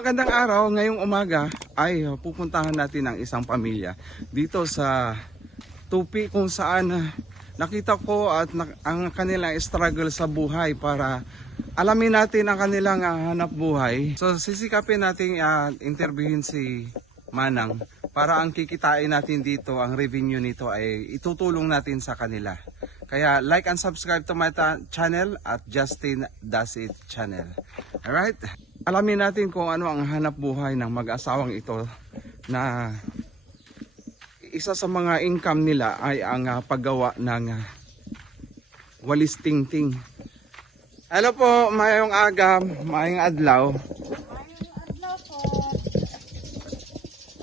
Magandang araw, ngayong umaga ay pupuntahan natin ang isang pamilya dito sa Tupi kung saan nakita ko at ang kanilang struggle sa buhay para alamin natin ang kanilang hanap buhay. So sisikapin natin interviewin si Manang para ang kikitain natin dito, ang revenue nito ay itutulong natin sa kanila. Kaya like and subscribe to my channel at Justin Does It channel. Alright? Alamin natin kung ano ang hanap buhay ng mag-asawang ito na isa sa mga income nila ay ang paggawa ng walis tingting. Hello po, mayong aga, mayong adlaw.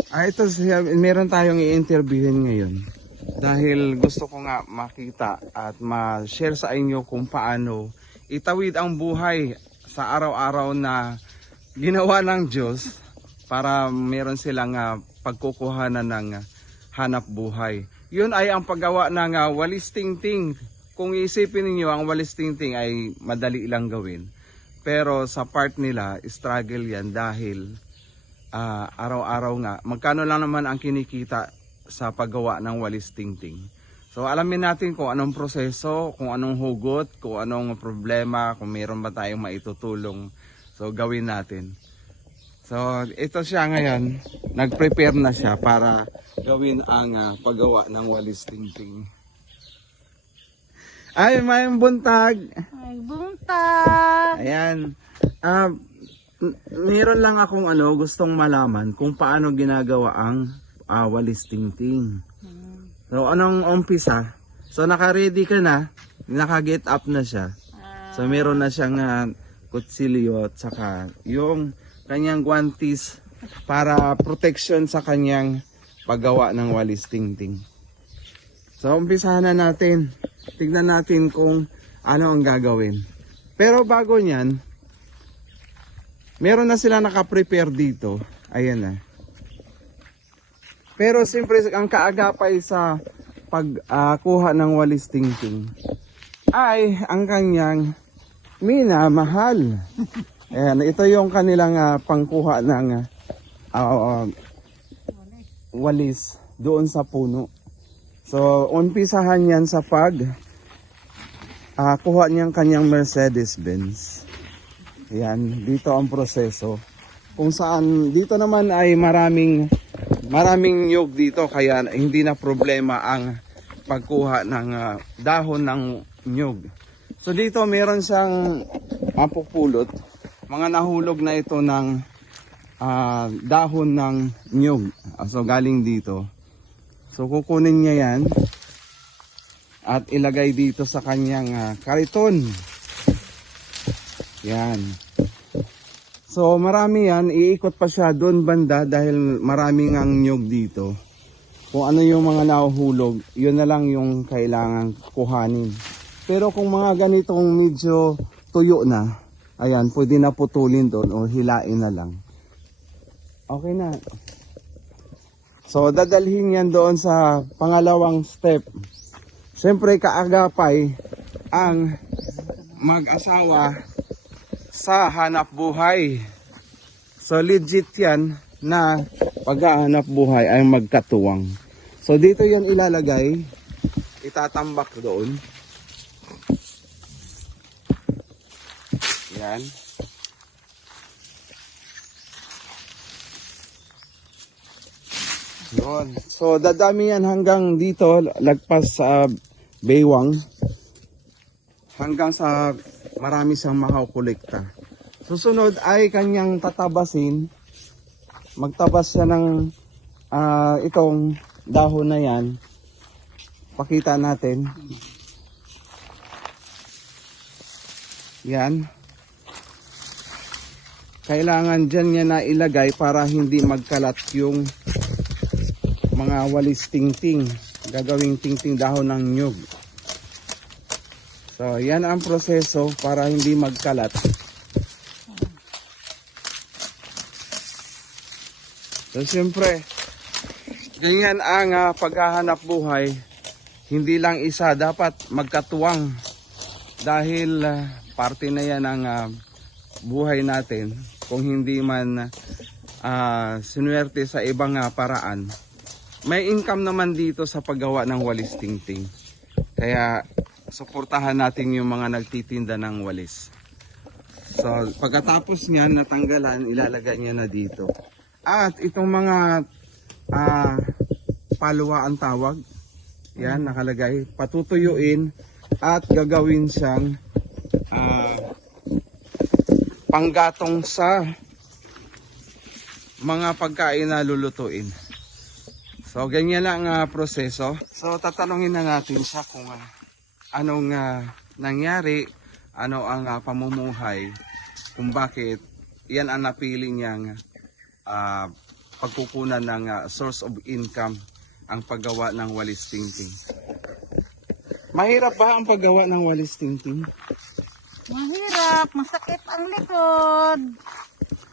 Ito siya, meron tayong i-interviewin ngayon. Dahil gusto ko nga makita at ma-share sa inyo kung paano itawid ang buhay sa araw-araw na ginawa ng Diyos para meron silang pagkukuhanan ng hanap buhay. Yun ay ang paggawa ng walis tingting. Kung isipin niyo ang walis tingting ay madali lang gawin. Pero sa part nila, struggle yan dahil araw-araw nga. Magkano lang naman ang kinikita sa paggawa ng walis tingting. So alamin natin kung anong proseso, kung anong hugot, kung anong problema, kung meron ba tayong maitutulong. So gawin natin. So ito siya ngayon, nag-prepare na siya para gawin ang paggawa ng walis tingting. Ay, may buntag. Ay, buntag. Ayan. Meron lang akong gustong malaman kung paano ginagawa ang walis tingting. So anong umpisa? So naka-ready ka na, naka-get up na siya. So meron na siyang kutsilyo at saka yung kanyang guantes para protection sa kanyang paggawa ng walis tingting. So umpisahan na natin. Tignan natin kung ano ang gagawin. Pero bago niyan, meron na sila naka-prepare dito. Ayan na. Pero siyempre ang kaagapay sa pagkuha ng walis tingting ay ang kanyang minamahal. Ayan, ito yung kanilang pangkuha ng walis doon sa puno. So, umpisahan yan sa kuha niyang kanyang Mercedes-Benz. Ayan, dito ang proseso. Kung saan, dito naman ay maraming nyug dito, kaya hindi na problema ang pagkuha ng dahon ng nyug. So dito meron siyang mapupulot, mga nahulog na ito ng dahon ng nyug. So galing dito. So kukunin niya yan at ilagay dito sa kanyang kariton. Yan. So marami yan, iikot pa siya doon banda dahil maraming ang nyug dito. Kung ano yung mga nahuhulog, yun na lang yung kailangan kuhanin. Pero kung mga ganitong medyo tuyo na, ayan, pwede na putulin doon o hilain na lang. Okay na. So dadalhin yan doon sa pangalawang step. Siyempre kaagapay ang mag-asawa sa hanap buhay. So legit yan na paghahanap buhay ay magkatuwang. So dito yan ilalagay, itatambak doon. Yan. Yun. So dadami yan hanggang dito, lagpas sa baywang, hanggang sa marami siyang makakolekta. Susunod ay kanyang tatabasin. Magtabas siya ng itong dahon na yan. Pakita natin. Yan. Kailangan dyan niya na ilagay para hindi magkalat yung mga walis tingting. Gagawing tingting dahon ng nyug. So yan ang proseso para hindi magkalat. So siyempre, ganyan ang paghahanap buhay. Hindi lang isa, dapat magkatuwang. Dahil parte na yan ang buhay natin. kung hindi man sinuwerte sa ibang paraan, may income naman dito sa paggawa ng walis tingting. Kaya suportahan natin yung mga nagtitinda ng walis. So pagkatapos niyan natanggalan, ilalagay niya na dito. At itong mga palwa ang tawag, yan nakalagay, patutuyuin at gagawin siyang panggatong sa mga pagkain na lulutuin. So ganyan lang ang proseso. So tatanungin na natin siya kung anong nangyari, ano ang pamumuhay, kung bakit yan ang napili niyang pagkukunan ng source of income, ang paggawa ng walis tingting. Mahirap ba ang paggawa ng walis tingting? Mahirap, masakit ang likod.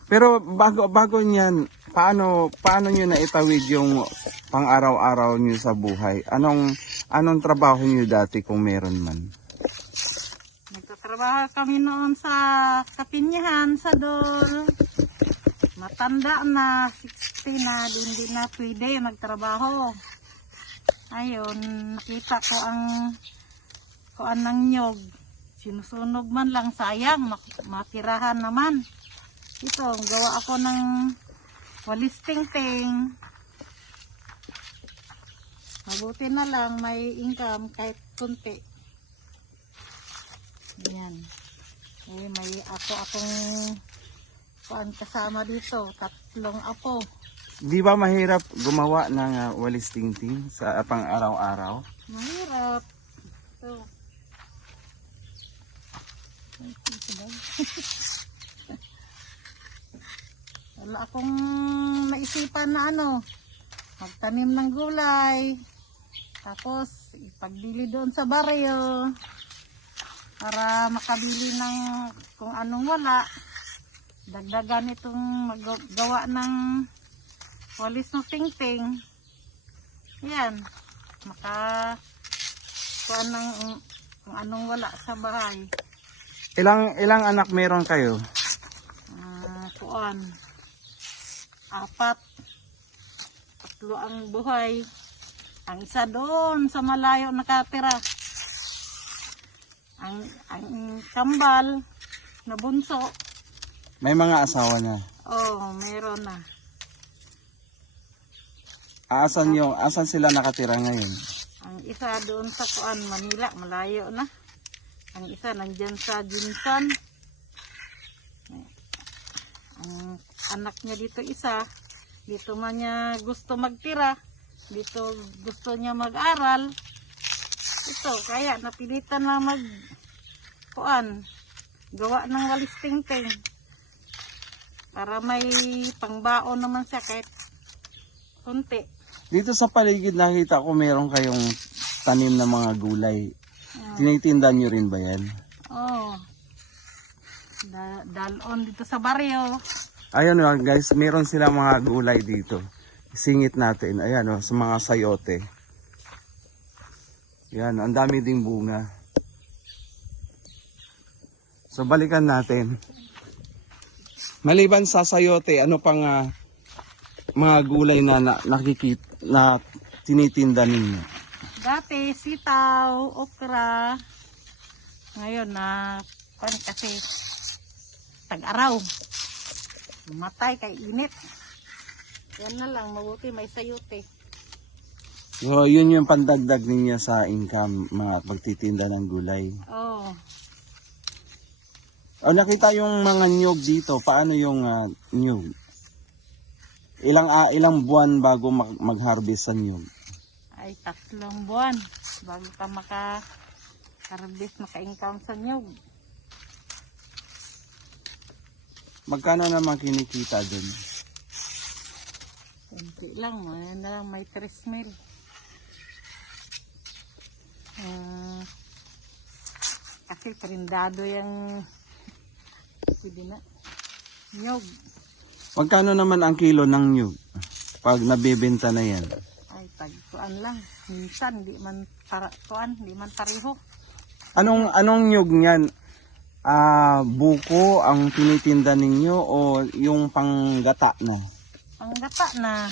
Pero bago niyan, paano niyo na itawid yung pang-araw-araw niyo sa buhay? Anong trabaho niyo dati kung meron man? Nagtatrabaho kami noon sa Kapinyahan, sa Dol. Matanda na, 60 na, hindi na pwede magtrabaho. Ayun, nakita ko ang ng nyog. Sinusunog man lang, sayang, matirahan naman. Ito, gawa ako ng walis tingting. Mabuti na lang, may income kahit kunti. Yan. May akong kasama dito, 3 apo. Di ba mahirap gumawa ng walis tingting sa pang-araw-araw? Mahirap. Ito. Wala akong naisipan na magtanim ng gulay, tapos ipagbili doon sa baryo para makabili ng kung anong wala, dagdagan itong magawa ng walis ng tingting. Yan, kuan ng kung anong wala sa bahay. Ilang anak meron kayo? Kuan 4, 3 ang buhay. Ang isa doon sa malayo nakatira. Ang kambal na bunso. May mga asawa na. Oh, meron na. Asan sila nakatira ngayon? Ang isa doon sa kuan Manila, malayo na. Ang isa nandyan sa Jinsan. Ang anak niya dito isa, dito man niya gusto magtira, dito gusto niya mag-aral. Ito, kaya napilitan na gawa ng walis tingting. Para may pangbaon naman siya kahit kunti. Dito sa paligid nakita ko meron kayong tanim na mga gulay. Tinitinda nyo rin ba yan? Oh. Dalon dito sa baryo. Ayan guys, meron sila mga gulay dito. Singit natin. Ayan sa mga sayote. Yan, ang dami ding bunga. So balikan natin. Maliban sa sayote, ano pang mga gulay na nakikita na tinitinda ninyo? Dati sitaw, okra. Ngayon kasi tag-araw. Matay kay init. Yan na lang, mabuti may sayote. So, yun yung pandagdag ninyo sa income, mga pagtitinda ng gulay. Oh. Nakita yung mga nyug dito. Paano yung nyug? Ilang buwan bago mag-harvest sa nyug? Ay 3 buwan bago ka maka-harvest, maka-income sa nyug. Magkano naman kinikita dun? Kunti lang, may 3,000. Kasi prindado yung pwede na nyug. Magkano naman ang kilo ng nyug pag nabebenta na yan? Ay tagtuan lang, minsan di man pareho. Anong nyug niyan? buko ang tinitinda ninyo o yung panggata na? Ang gata na.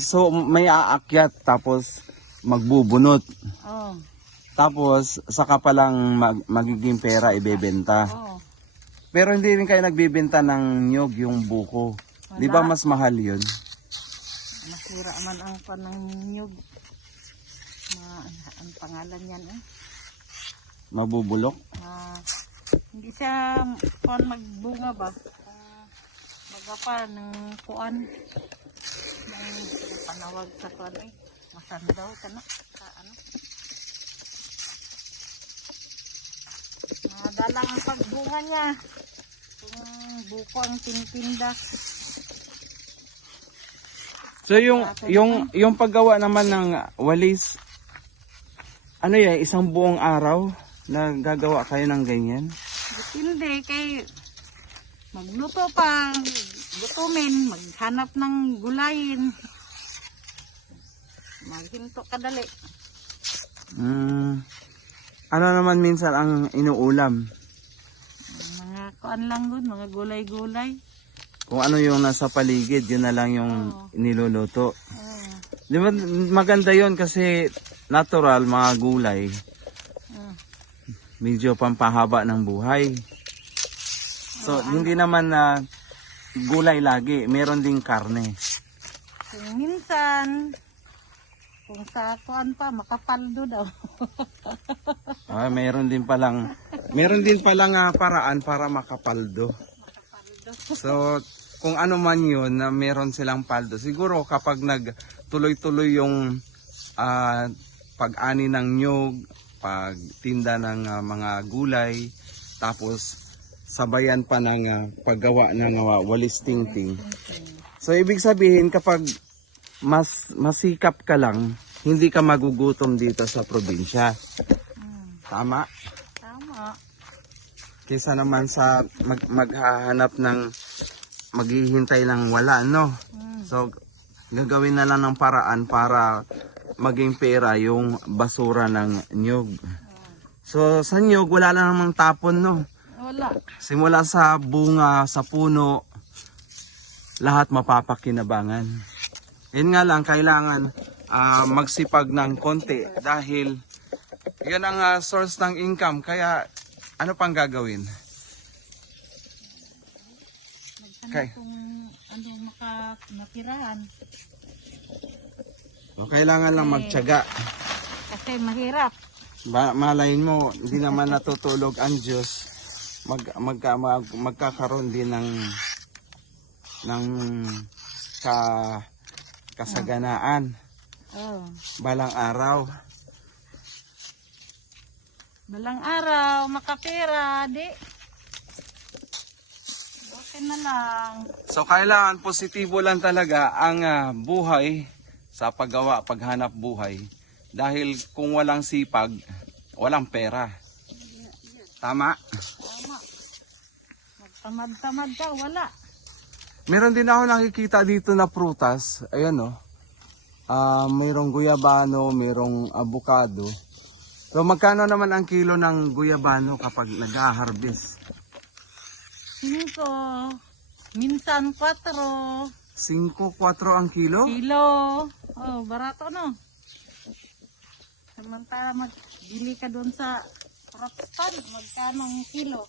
So may aakyat tapos magbubunot. Oh. Tapos saka pa lang magiging pera ibebenta. Oh. Pero hindi rin kayo nagbebenta ng nyog yung buko. Di ba mas mahal yun? Masira man ang panangyog. Ang pangalan yan eh. Mabubulok? Hindi siya kuan magbunga ba? Baga pa ng kuan. Ng panawag sa kuan eh. Masandaw ka na. Sa ano. Dalang ang pagbunga niya. Kung buko ang tinitinda. So yung paggawa naman ng walis, ano yan, isang buong araw na gagawa kayo ng ganyan? Depende kay magluto pa, gutumin, maghanap ng gulayin. Maghinto kadali. Ano naman minsan ang inuulam? Mga kuan lang dun, mga gulay-gulay. Kung ano yung nasa paligid, yun na lang yung niluluto. Di ba maganda yun kasi natural, mga gulay. Medyo pampahaba ng buhay. So, hindi naman na gulay lagi. Meron ding karne. Kung minsan, kung sa kuan pa, makapaldo daw. Meron din palang paraan para makapaldo. So, kung ano man yun na meron silang paldo. Siguro kapag nagtuloy-tuloy yung pag-ani ng nyog, pagtinda ng mga gulay, tapos sabayan pa ng paggawa ng walis tingting. So ibig sabihin kapag masikap ka lang, hindi ka magugutom dito sa probinsya. Tama? Tama. Kesa naman sa maghahanap ng maghihintay ng wala, no? So gagawin na lang ng paraan para maging pera yung basura ng nyog. So sa nyog wala lang namang tapon, no? Wala. Simula sa bunga, sa puno, lahat mapapakinabangan. Yun nga lang, kailangan magsipag ng konti dahil yun ang source ng income. Kaya ano pang gagawin? Maghanap kung ano matirahan. So, kailangan lang magtiyaga. Kasi mahirap. Malayin mo, hindi naman natutulog ang Diyos. Magkakaroon din ng kasaganaan. Balang araw. Balang araw, makapira, di. Okay na lang. So kailangan positibo lang talaga ang buhay sa paghanap buhay. Dahil kung walang sipag, walang pera. Tama? Tama. Magtamad-tamad ka, wala. Meron din ako nakikita dito na prutas. Ayan, oh. Mayroong guyabano, mayroong avocado. So magkano naman ang kilo ng guyabano kapag nag-harvest? 5, minsan 4. 5-4 ang kilo? Kilo. Oh, barato no. Samantala magbili ka doon sa Rockstar, magkano ang kilo?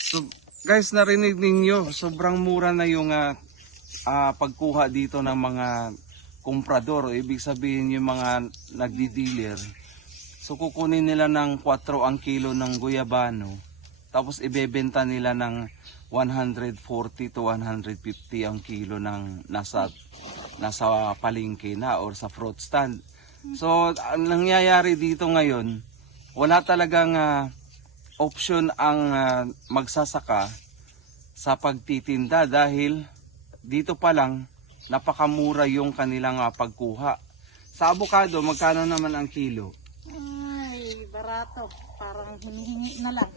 So guys, narinig ninyo, sobrang mura na yung pagkuha dito ng mga komprador. Ibig sabihin yung mga nagdi-dealer. So kukunin nila ng 4 ang kilo ng guyabano. Tapos ibebenta nila ng 140 to 150 ang kilo ng nasa palengke na or sa fruit stand. So ang nangyayari dito ngayon, wala talagang option ang magsasaka sa pagtitinda dahil dito pa lang napakamura yung kanilang pagkuha. Sa avocado, magkano naman ang kilo? Ay, barato. Parang hinihingi na lang.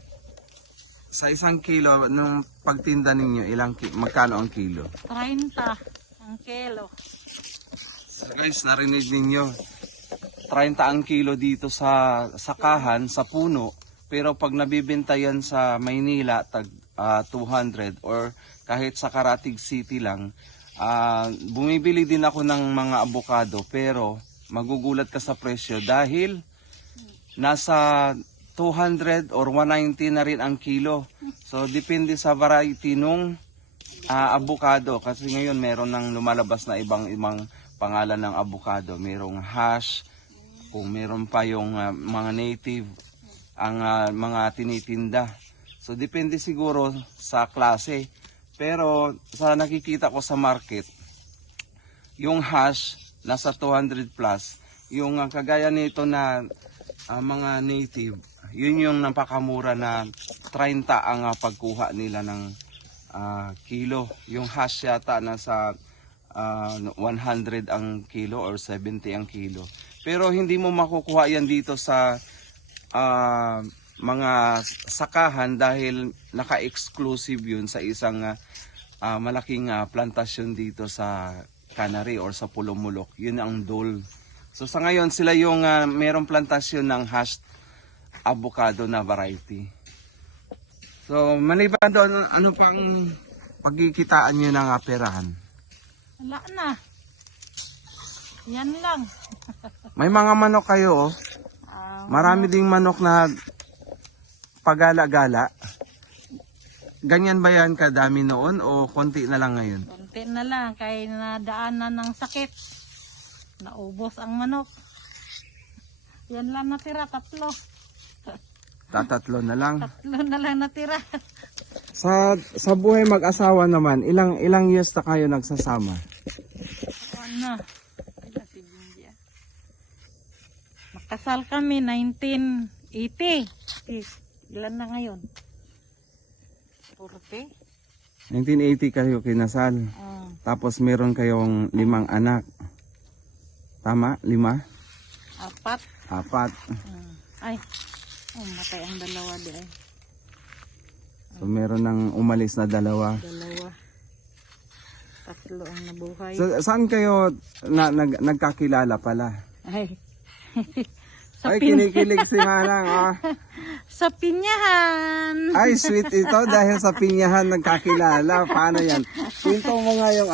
Sa isang kilo, nung pagtinda ninyo, magkano ang kilo? 30 ang kilo. So guys, narinig ninyo, 30 ang kilo dito sa sakahan, sa puno. Pero pag nabibenta yan sa Maynila, tag 200 or kahit sa Karatig City lang, bumibili din ako ng mga abukado pero magugulat ka sa presyo dahil nasa 200 or 190 na rin ang kilo. So depende sa variety nung abukado kasi ngayon meron nang lumalabas na ibang pangalan ng abukado. Merong hash, kung meron pa yung mga native ang mga tinitinda. So depende siguro sa klase. Pero sa nakikita ko sa market, yung hash nasa 200 plus. Yung kagaya nito na mga native, yun yung napakamura na 30 ang pagkuha nila ng kilo. Yung hash yata nasa 100 ang kilo or 70 ang kilo. Pero hindi mo makukuha yan dito sa mga sakahan dahil naka-exclusive yun sa isang malaking plantasyon dito sa Canary or sa Pulumulok. Yun ang Dole. So sa ngayon sila yung merong plantasyon ng hash avocado na variety. So maliban doon, ano pang pagkikitaan nyo ng perahan? Wala na. Yan lang. May mga manok kayo, oh. Marami ding manok na pagala-gala. Ganyan ba yan kadami noon o konti na lang ngayon? Konti na lang kaya nadaanan ng sakit. Naubos ang manok. Yan lang natira, 3. Tatlo na lang. 3 na lang natira. Sa buhay mag-asawa naman, ilang years na kayo nagsasama? Ano? Ito si Binja. Makasal kami 1980. Ilan na ngayon? 40? 1980 kayo kinasal. Tapos meron kayong 5 anak. Tama? 5? 4. 4. Ay, matay ang 2 di ay. So meron ng umalis na 2. 2. 3 ang nabuhay. So, saan kayo nagkakilala pala? Ay. Ay, kinikilig si Manang. Sa Pinyahan. Ay, sweet ito dahil sa Pinyahan nagkakilala. Paano yan? Kwento mo nga yung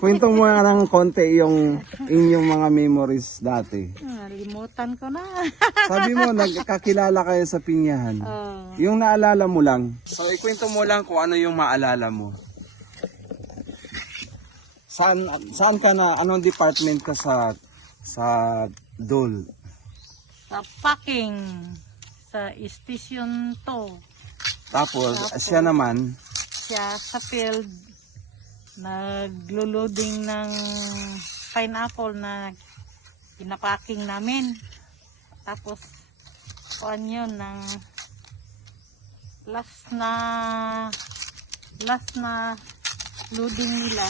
kwento mo nga ng konti yung inyong mga memories dati. Limutan ko na. Sabi mo, nagkakilala kayo sa Pinyahan. Yung naalala mo lang. So, ikwento mo lang kung ano yung maalala mo. Saan ka na, anong department ka sa Dole? Sa packing. Sa station 2. Tapos, siya naman, Siya sa field. Naglo-loading ng pineapple na pinapacking namin. Tapos, kuan yun ng last na loading nila.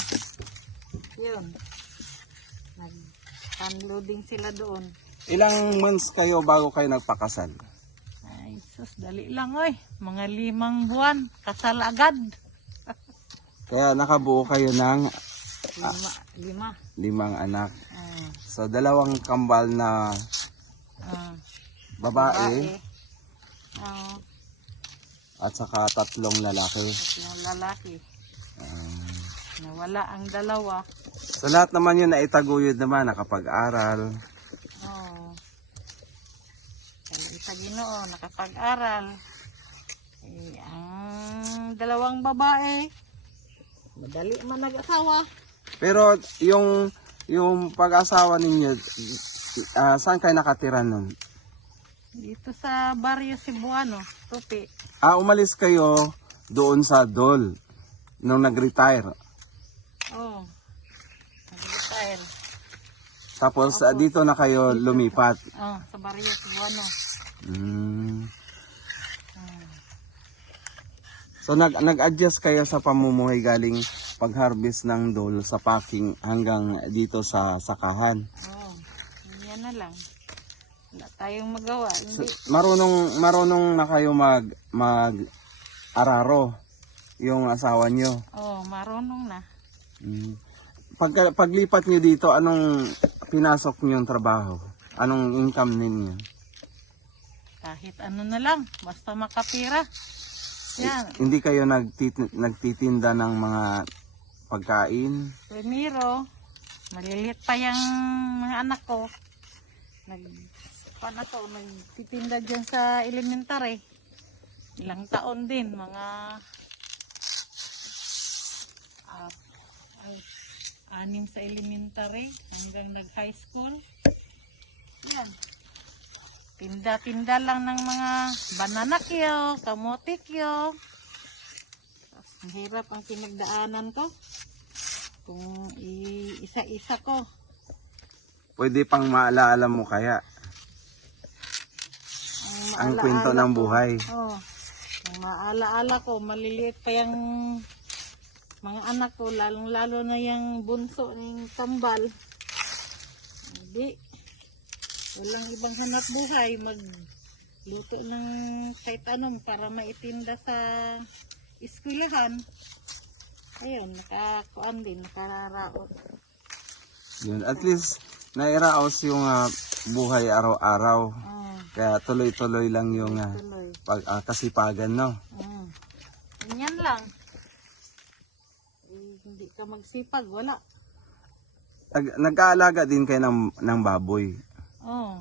Yun. Nag-unloading sila doon. ilang months kayo bago kayo nagpakasal? Ay, sus, dali lang oy. Mga 5 buwan. Kasal agad. Kaya nakabuo kayo ng 5. 5 anak. So, 2 kambal na babae at saka 3 lalaki. 3 lalaki. Nawala ang 2. So, lahat naman yun na itaguyod naman, nakapag-aral. Sa Ginoo, nakapag-aral. Ang 2 babae, madali man nag-asawa. Pero yung pag-asawa ninyo, saan kayo nakatira nun? Dito sa Barrio Cebuano, Tupi. Umalis kayo doon sa Dole nung nag-retire. Nag-retire. Tapos dito na kayo lumipat. Sa Barrio Cebuano. So nag-adjust kayo sa pamumuhay galing pag-harvest ng Dole sa packing hanggang dito sa sakahan. Yan na lang. Wala tayong magawa. So, marunong na kayo mag-araro yung asawa nyo. Marunong na. Paglipat nyo dito, anong pinasok nyo yung trabaho? Anong income ninyo? kahit ano na lang, basta makapira. Yan. Hindi kayo nagtitinda ng mga pagkain? Primero, maliliit pa yung mga anak ko. Nagtitinda dyan sa elementary. Ilang taon din, mga 6 sa elementary hanggang nag-high school. Yan. Tinda-tinda lang ng mga banana kyo, kamote kyo. Ang hirap ang pinagdaanan ko. Kung isa-isa ko. Pwede pang maalaala mo kaya ang kwento ng buhay. Oh, ang maalaala ko, maliliit pa yung mga anak ko, lalong-lalo na yung bunso ng tambal. Hindi. Walang ibang hanap buhay, magluto ng kahit anong para maitinda sa eskwelahan. Ayun, nakakuan din, nakararaos. Yun, at least nairaos yung buhay araw-araw. Oh, Kaya tuloy-tuloy lang yung tuloy. kasipagan, no? Ganyan lang. Hindi ka magsipag, wala. Nag-aalaga din kayo ng baboy. Oh.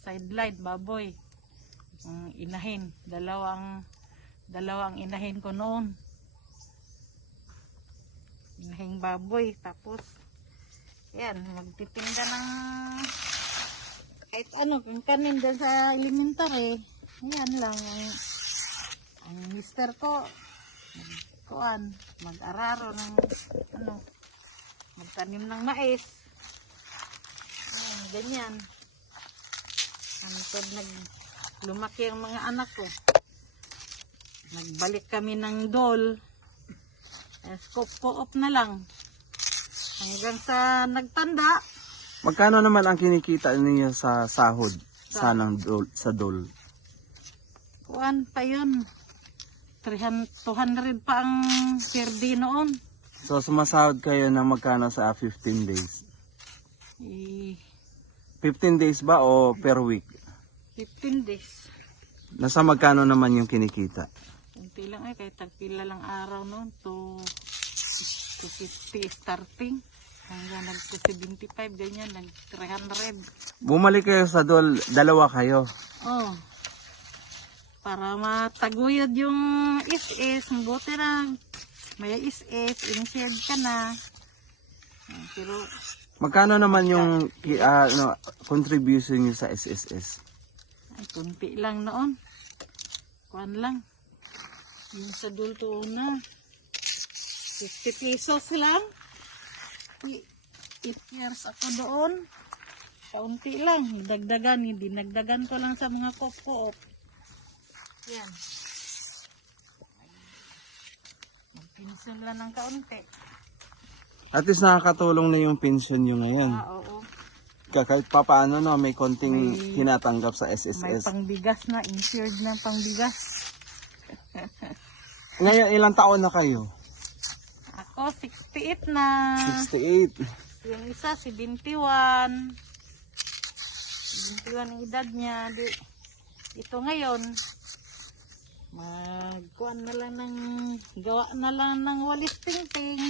Sideline, baboy. Inahin. Dalawang inahin ko noon. Inahing baboy. Tapos, yan, magtitinda ng kahit ano, kung kanin dyan sa elementary. Yan lang. Ang mister ko, mag-araro ng magtanim ng mais. Ayan, ganyan. Antod lumaki ang mga anak ko. Nagbalik kami ng dol. Co-op na lang. Hanggang sa nagtanda. Magkano naman ang kinikita ninyo sa sahod sa dol? Kuan pa yun. 200 pa ang per day noon. So sumasahod kayo na magkano sa 15 days? 15 days ba o per week? 15 days. Nasa magkano naman yung kinikita? Kunti lang kahit tagpila lang araw noon to 50 starting. Hanggang nag-75 ganyan, nag-300. Bumalik kayo sa dol, dalawa kayo. Oh. Para mataguyod yung is-is, buti na may is-is, in-shed ka na. Pero Magkano naman yung contribution nyo sa SSS? ay, kunti lang noon. Kuan lang. Yung sa dulto na 50 pesos lang. 8 years ako doon. Kaunti lang. Dinagdagan ko lang sa mga co-op. Yan. Magpinsun lang ng kaunti. At least nakakatulong na yung pension nyo ngayon. Oo. Kahit pa paano, no, may konting tinatanggap sa May SSS. pangbigas na. Insured na pangbigas. Ngayon, ilang taon na kayo? Ako, 68 na. 68. Yung isa, 71. 71 ang edad niya. Ito ngayon, gawa na lang ng walis tingting.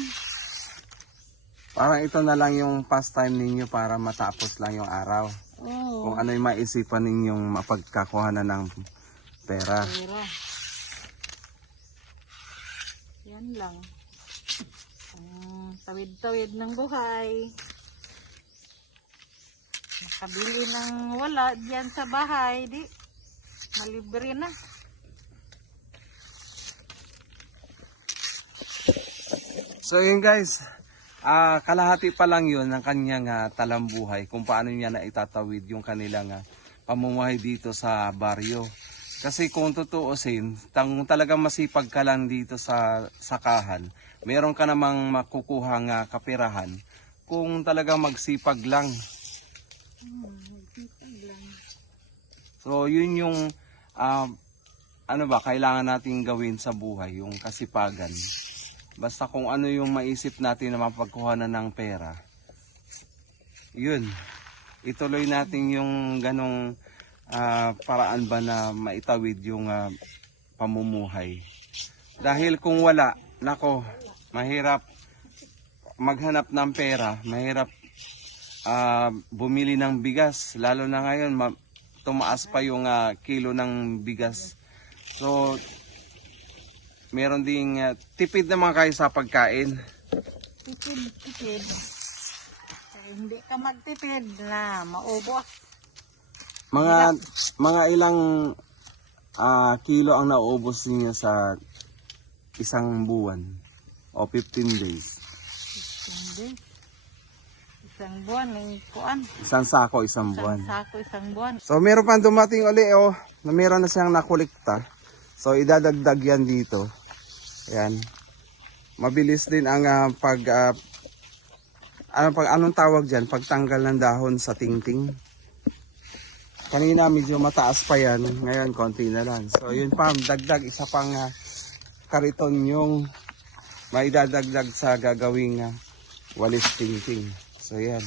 Parang ito na lang yung pastime ninyo para matapos lang yung araw. Oo. Kung ano yung maisipan ninyong mapagkakuhanan ng pera. Pero, yan lang. Ang tawid-tawid ng buhay. Nakabili ng wala diyan sa bahay, di malibre na. So yun guys, kalahati pa lang yun ng kanyang talambuhay kung paano niya na itatawid yung kanilang pamumuhay dito sa baryo. Kasi kung tutuusin, talagang masipag ka lang dito sa sakahan, meron ka namang makukuhang kapirahan kung talagang magsipag lang. Magsipag lang. So yun yung kailangan nating gawin sa buhay, yung kasipagan. Basta kung ano yung maisip natin na mapagkuhanan ng pera, yun. ituloy natin yung ganong paraan ba na maitawid yung pamumuhay. Dahil kung wala, nako, mahirap maghanap ng pera, mahirap bumili ng bigas, lalo na ngayon tumaas pa yung kilo ng bigas. So meron ding tipid naman kayo sa pagkain. Tipid. Hindi ka magtipid na maubos. Mga ilang kilo ang nauubos niyo sa isang buwan o 15 days? Hindi. Isang buwan, may kuan. Isang sako, isang buwan. Isang sako, isang buwan. So meron pang dumating uli na meron na siyang nakulikta. So idadagdag yan dito. Ayan. Mabilis din ang anong tawag dyan? Pagtanggal ng dahon sa tingting. Kanina medyo mataas pa yan. Ngayon konti na lang. So yun pa, dagdag isa pang kariton yung maidadagdag sa gagawing walis tingting. So yan.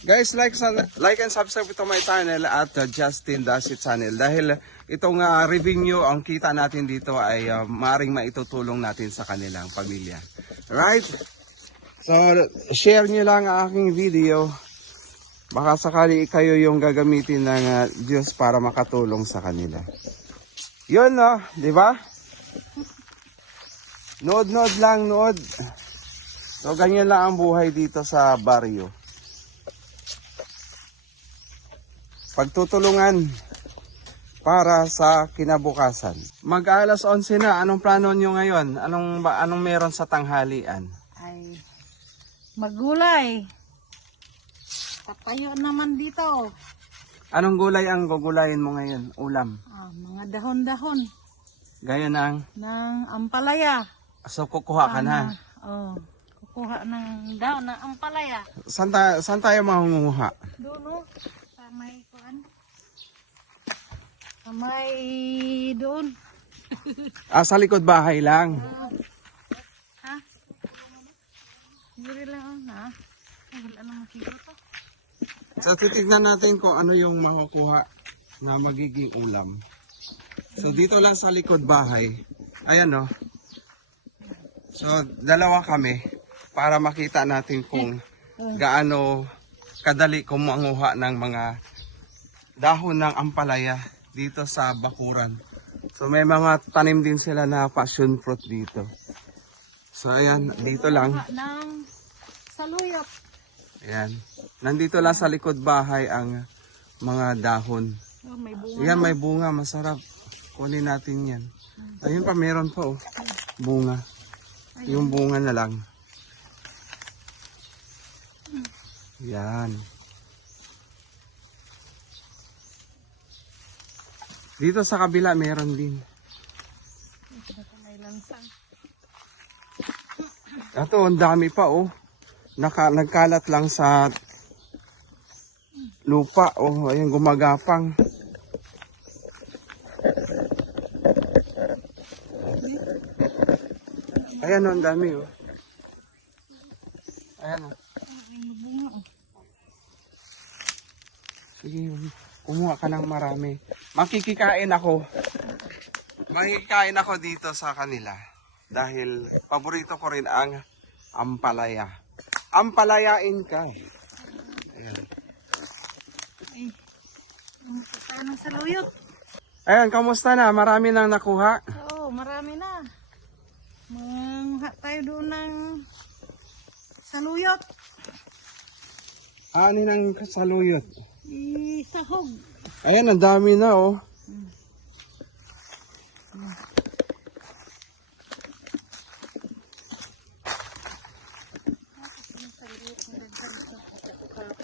Guys, like and subscribe to my channel at Justin Dasit channel. Dahil itong revenue, ang kita natin dito ay maaaring maitutulong natin sa kanilang pamilya. Right? So, share nyo lang ang aking video. Baka sakali kayo yung gagamitin ng Diyos para makatulong sa kanila. Yun, no? Di ba? Nood lang, nood. So, ganyan lang ang buhay dito sa baryo. Pagtutulungan para sa kinabukasan. Mag-alas 11 na. Anong plano nyo ngayon? Anong meron sa tanghalian? Ay, magulay. Tatayo naman dito. Anong gulay ang gugulayin mo ngayon? Ulam? Mga dahon-dahon. Gaya ng? Ng ampalaya. So kukuha ka na? Kukuha ng dahon ng ampalaya. Saan tayo mangunguha? Doon, no? Sa may kuan. Sa may doon. Sa likod bahay lang. Ha? Hindi lang, ha? Wala naman siguro to. So titignan natin kung ano yung makukuha na magiging ulam. So dito lang sa likod bahay. Ayan, no? So dalawa kami para makita natin kung gaano kadali kumanguha ng mga dahon ng ampalaya dito sa bakuran. So may mga tanim din sila na passion fruit dito. So ayan, dito lang. Ng saluyot. Ayan. Nandito lang sa likod bahay ang mga dahon. May bunga. Ayan, may bunga, masarap. Kunin natin yan. Ayun pa, meron pa bunga. Yung bunga na lang. Yan. Dito sa kabila meron din. May lansang. Ito, ang dami pa nagkalat lang sa lupa. Ayan, gumagapang. Ayan, ang dami Ayan. Sige, kumuha ka ng marami. Makikikain ako dito sa kanila. Dahil paborito ko rin ang ampalaya. Ampalayain ka. Ayan. Ano saluyot? Ayan, kamusta na? Marami nang nakuha? Oo, marami na. Mangha tayo doon ng saluyot. Ano ng saluyot? Isahog. Ayan, ang dami na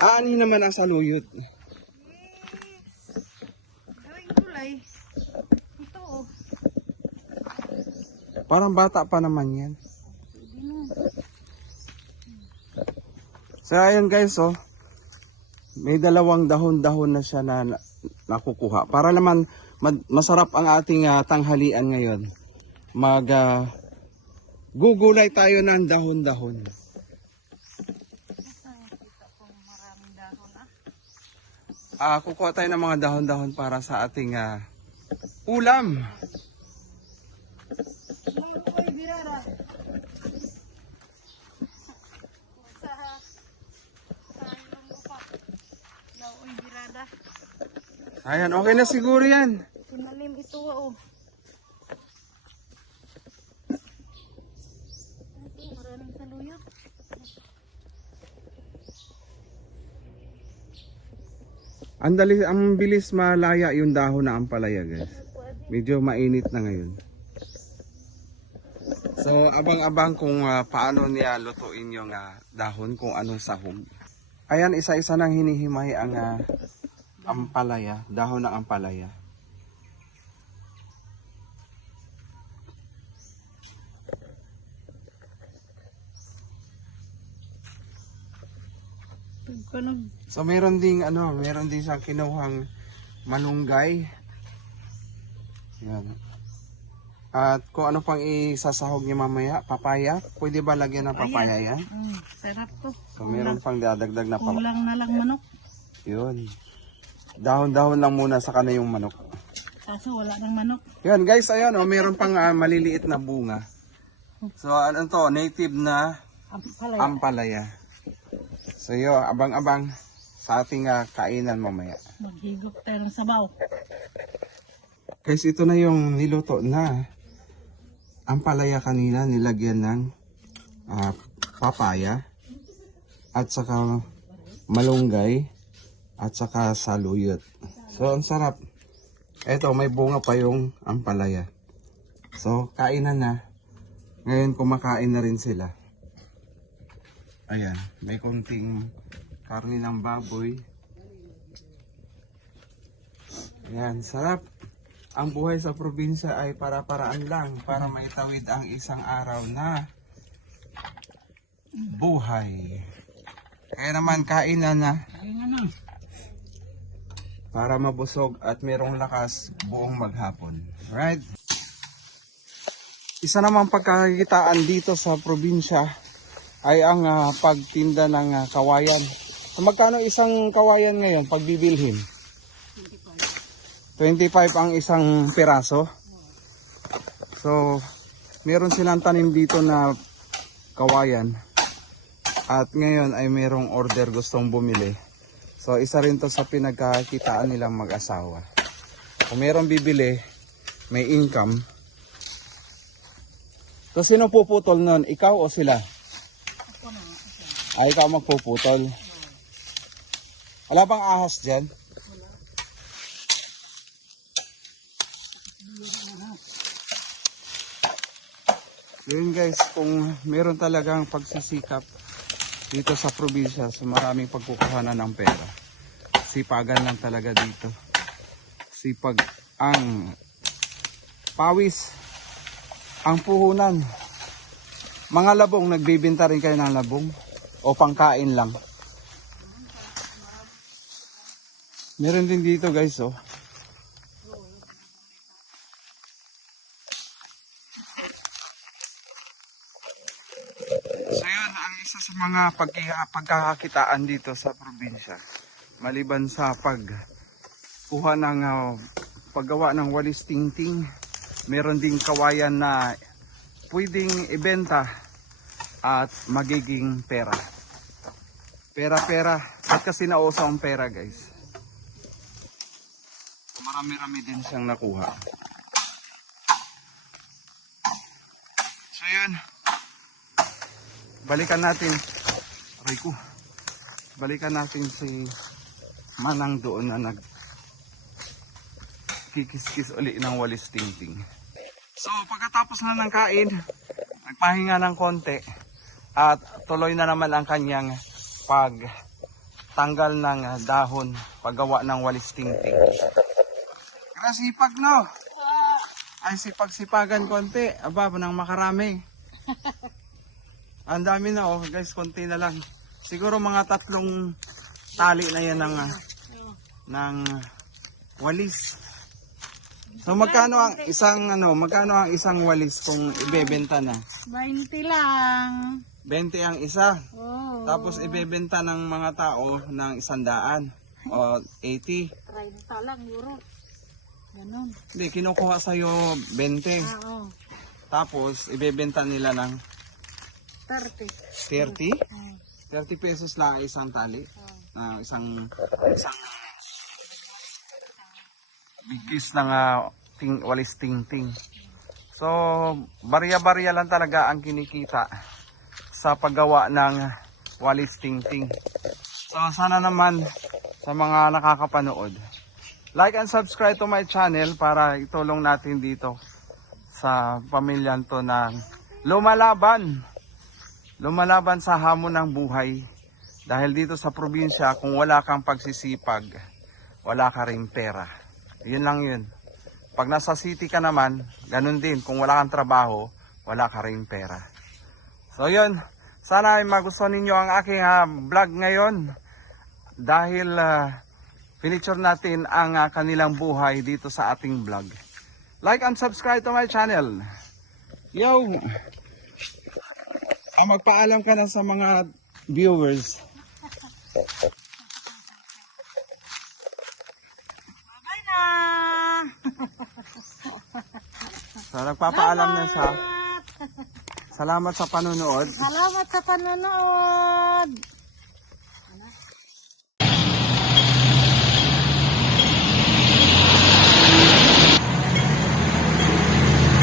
Ano naman ang saluyot? Gawing gulay. Ito Parang bata pa naman yan. So ayan guys, may dalawang dahon-dahon na siya na nakukuha. Para naman masarap ang ating tanghalian ngayon. Gugulay tayo ng dahon-dahon. kukuha tayo ng mga dahon-dahon para sa ating ulam. Ayan, okay na siguro yan. Sinalim ito oh. Maraming saluyot. Ang bilis malaya yung dahon na ampalaya, guys. Medyo mainit na ngayon. So, abang-abang kung paano niya lutuin yung dahon, kung anong sahog. Ayan, isa-isa nang hinihimay ang ampalaya, dahon ng ampalaya. So meron ding siyang kinuhang malunggay. Yan. At kung ano pang isasahog niya mamaya, papaya. Pwede ba lagyan ng papaya yan? Sarap to. So meron pang dadagdag na papaya. Kulang na lang manok. Yun. Dahon-dahon lang muna sa kana yung manok. Kaso wala nang manok. Yan guys, ayan meron pang maliliit na bunga. So ano to, native na ampalaya. So yun, abang-abang sa ating kainan mamaya. Maghigop tayo ng sabaw. Guys, ito na yung niluto na ampalaya kanina, nilagyan ng papaya at saka malunggay at saka saluyot. So ang sarap. Eto, may bunga pa yung ampalaya. So kainan na. Ngayon kumakain na rin sila. Ayan, may konting karne ng baboy. Ayan, sarap. Ang buhay sa probinsya ay para-paraan lang para maitawid ang isang araw na buhay. Kaya naman kainan na. Para mabusog at merong lakas buong maghapon. Right? Isa namang pagkakakitaan dito sa probinsya ay ang pagtinda ng kawayan. So, magkano isang kawayan ngayon pag bibilhin? 25 ang isang piraso. So, meron silang tanim dito na kawayan. At ngayon ay merong order gustong bumili. So, isa rin to sa pinagkakitaan nilang mag-asawa. Kung meron bibili, may income. So, sino puputol nun? Ikaw o sila? Ay, ikaw magpuputol. Wala bang ahas dyan? Yun guys, kung meron talagang pagsisikap dito sa probinsya, so maraming pagkukuhanan ng pera. Sipagan lang talaga dito. Sipag ang pawis, ang puhunan. Mga labong, nagbibinta rin kayo ng labong? O pangkain lang? Meron din dito guys oh. So yun, ang isa sa mga pagkakakitaan dito sa probinsya. Maliban sa pagkuha ng paggawa ng walis tingting, meron ding kawayan na pwedeng ibenta at magiging pera. Pera. At kasi nauso ang pera guys. Marami-rami din siyang nakuha. So yun. Balikan natin. Aray ko. Balikan natin si Manang doon na kikis-kis uli ng walis tingting. So pagkatapos na ng kain, nagpahinga ng konti at tuloy na naman ang kanyang pagtanggal ng dahon, paggawa ng walis tingting. Sipag no? Ay sipag-sipagan konti. Aba, nang makarami. Ang dami na oh guys, konti na lang. Siguro mga 3 tali na yan ng walis. So magkano ang isang walis kung ibebenta na? 20 lang. 20 ang isa. Oh. Tapos ibebenta ng mga tao ng 100. O, 80. 30 lang, euro. Ganun. Hindi, kinukuha sa'yo 20. Oo. Tapos, ibebenta nila ng 30. 30. Mm. 30 pesos lang isang tali. Isang bigkis ng walis ting-ting. So, barya-barya lang talaga ang kinikita sa paggawa ng walis ting-ting. So, sana naman sa mga nakakapanood, like and subscribe to my channel para itulong natin dito sa pamilyan to na lumalaban sa hamon ng buhay. Dahil dito sa probinsya, kung wala kang pagsisipag, wala ka rin pera. Yun lang yun. Pag nasa city ka naman, ganun din. Kung wala kang trabaho, wala ka rin pera. So yun, sana ay magustuhan ninyo ang aking vlog ngayon. Dahil pinicture natin ang kanilang buhay dito sa ating vlog. Like and subscribe to my channel. Yo! Magpaalam ka na sa mga viewers. Bye na! So nagpapaalam na siya. Salamat sa panonood. Salamat sa panonood!